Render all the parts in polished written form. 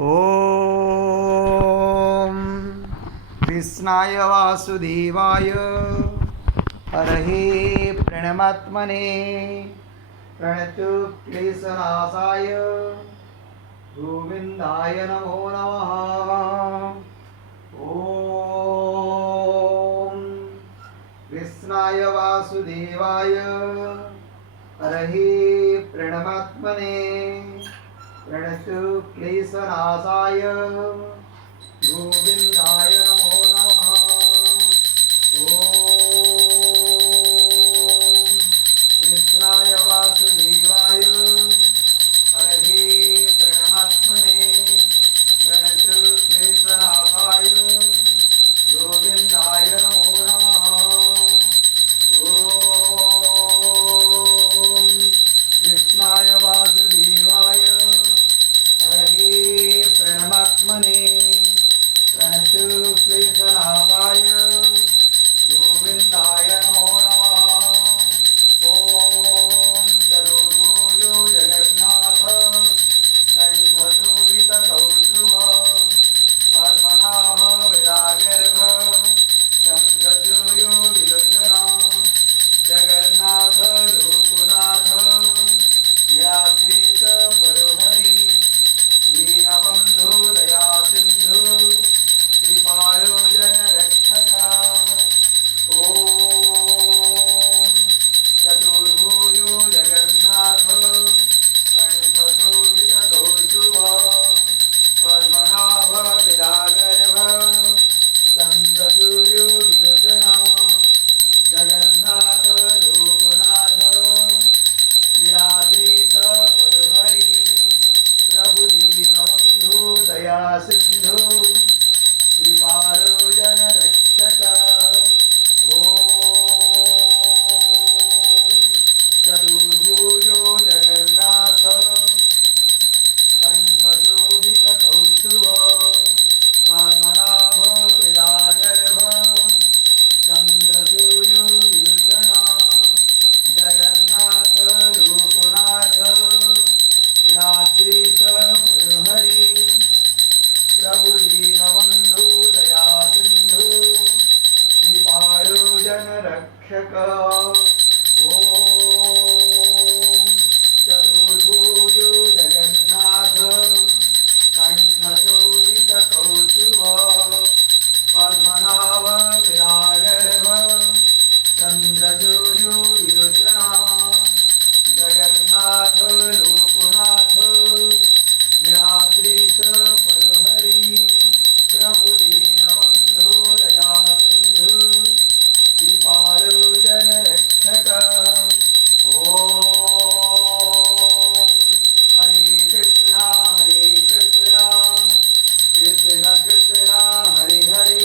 ॐ कृष्णाय वासुदेवाय हरहे प्रणमात्मने प्रणतु क्लेशनाशाय गोविन्दाय नमो नमः। ॐ कृष्णाय वासुदेवाय हरहे प्रणमात्मने प्रणतु क्लेशनाशाय गोविन्दाय नमो नमः। ॐ कृष्णाय वासुदेवाय हरहे प्रणमात्मने प्रणतु क्लेशनाशाय गोविन्दाय नमो नमः। ॐ कृष्णाय वासुदेवाय हरहे प्रणमात्मने प्रणतु क्लेशनाशाय गोविन्दाय नमो नमः। ॐ चतुर्भुजो जगन्नाथ कण्ठतो वितकौस्तुभ पद्मनाभ विरागर्भ चन्द्रसूर्यो विलोचना जगन्नाथ लोकनाथ नीलाद्रिश परोहरि दीनबन्धु दया सिन्धु कृपालो जनरक्षक। ॐ चतुर्भुजो जगन्नाथ कण्ठशोभितकौस्तुभ पद्मनाभ विरागर्भ चन्द्रसूर्यो विलोचना जगन्नाथ लोकनाथ नीलाद्रिश परोहरि प्रभु दीनबन्धु दया सिन्धु कृपालो जनरक्षक। ॐ चतुर्भुजो जगन्नाथ कण्ठशोभितकौस्तुभ पद्मनाभ विरागर्भ चन्द्रसूर्यो विलोचना जगन्नाथ लोकनाथ नीलाद्रिश परोहरि प्रभु दीनबन्धु दया सिन्धु कृपालो जनरक्षक। ॐ चतुर्भुजो जगन्नाथ कण्ठशोभितकौस्तुभ पद्मनाभ विरागर्भ चन्द्रसूर्यो विलोचना जगन्नाथ लोकनाथ नीलाद्रिश परोहरि प्रभु दीनबन्धु दया सिन्धु कृपालो जनरक्षक। ॐ हरे कृष्णा कृष्ण कृष्ण हरे हरे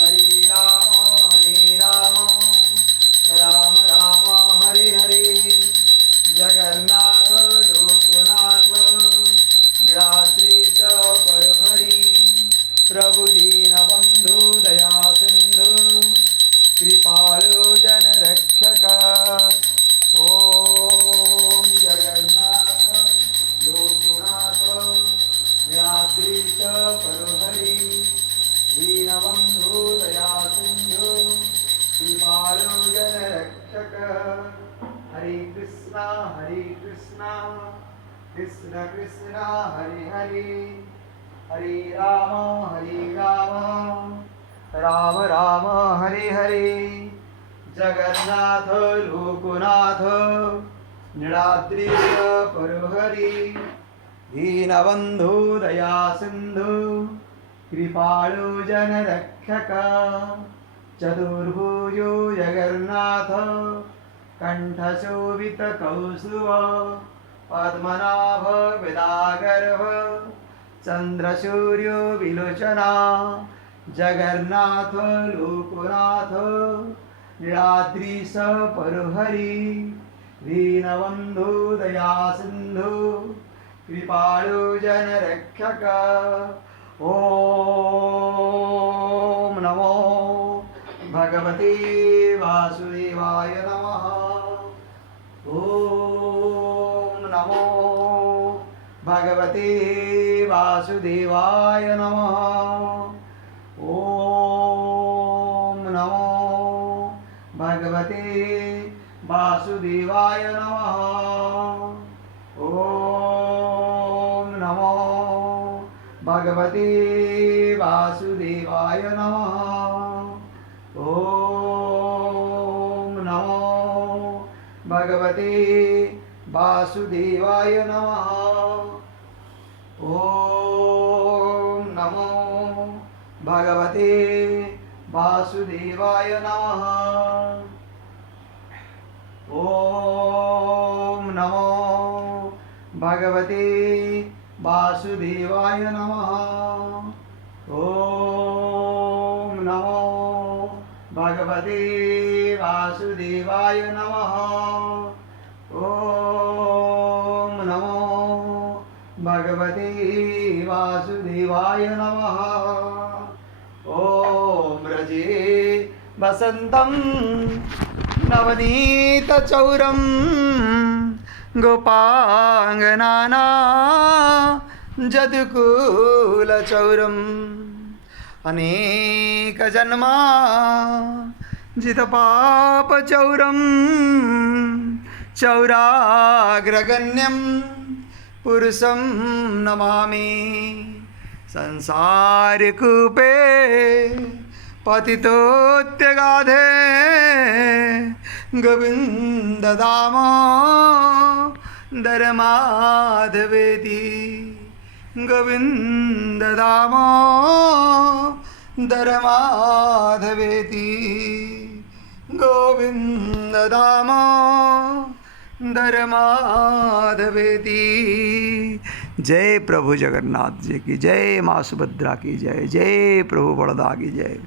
हरे राम राम राम हरे हरे। जगन्नाथ लोकनाथ नीलाद्रिश परोहरि प्रभु दीनबन्धु दया सिन्धु कृपालो जनरक्षक। ॐ जगन्नाथ लोकनाथ नीलाद्रिश परोहरि दीनबन्धु दया सिन्धु कृपालो जनरक्षक। हरे कृष्णा कृष्ण कृष्ण हरे हरे हरे राम राम राम हरे हरे। जगन्नाथ लोकनाथ नीलाद्रिश परोहरि दीनबन्धु दया सिन्धु कृपालो जनरक्षक। चतुर्भुजो जगन्नाथ कण्ठशोभितकौस्तुभ पद्मनाभ विरागर्भ चन्द्रसूर्यो विलोचना जगन्नाथ लोकनाथ नीलाद्रिश परोहरि दीनबन्धु दया सिन्धु कृपालो जनरक्षक। ॐ नमो भगवते वासुदेवाय नमः। ॐ नमो भगवते वासुदेवाय नमः। ॐ नमो भगवते वासुदेवाय नमः। ॐ नमो भगवते वासुदेवाय नमः। ॐ नमो भगवते वासुदेवाय नमः। ॐ नमो भगवते वासुदेवाय नमः। ॐ नमो भगवते वासुदेवाय नमः। ॐ नमो भगवते वासुदेवाय नमः। ॐ नमो भगवते वासुदेवाय नमः। ॐ व्रजे वसन्तं नवनीतचौरं गोपाङ्गनाना जदुकुलचौरम् अनेकजन्मा जितपापचौरं चौराग्रगण्यं पुरुषं नमामि। संसारकूपे पतितोऽत्यगाधे गोविन्ददामोदरमाधवेति। गोविन्ददामोदरमाधवेति। गोविन्ददामोदरमाधवेति। जय प्रभु जगन्नाथ जी की जय, माँ सुभद्रा की जय, जय प्रभु बड़दा की जय।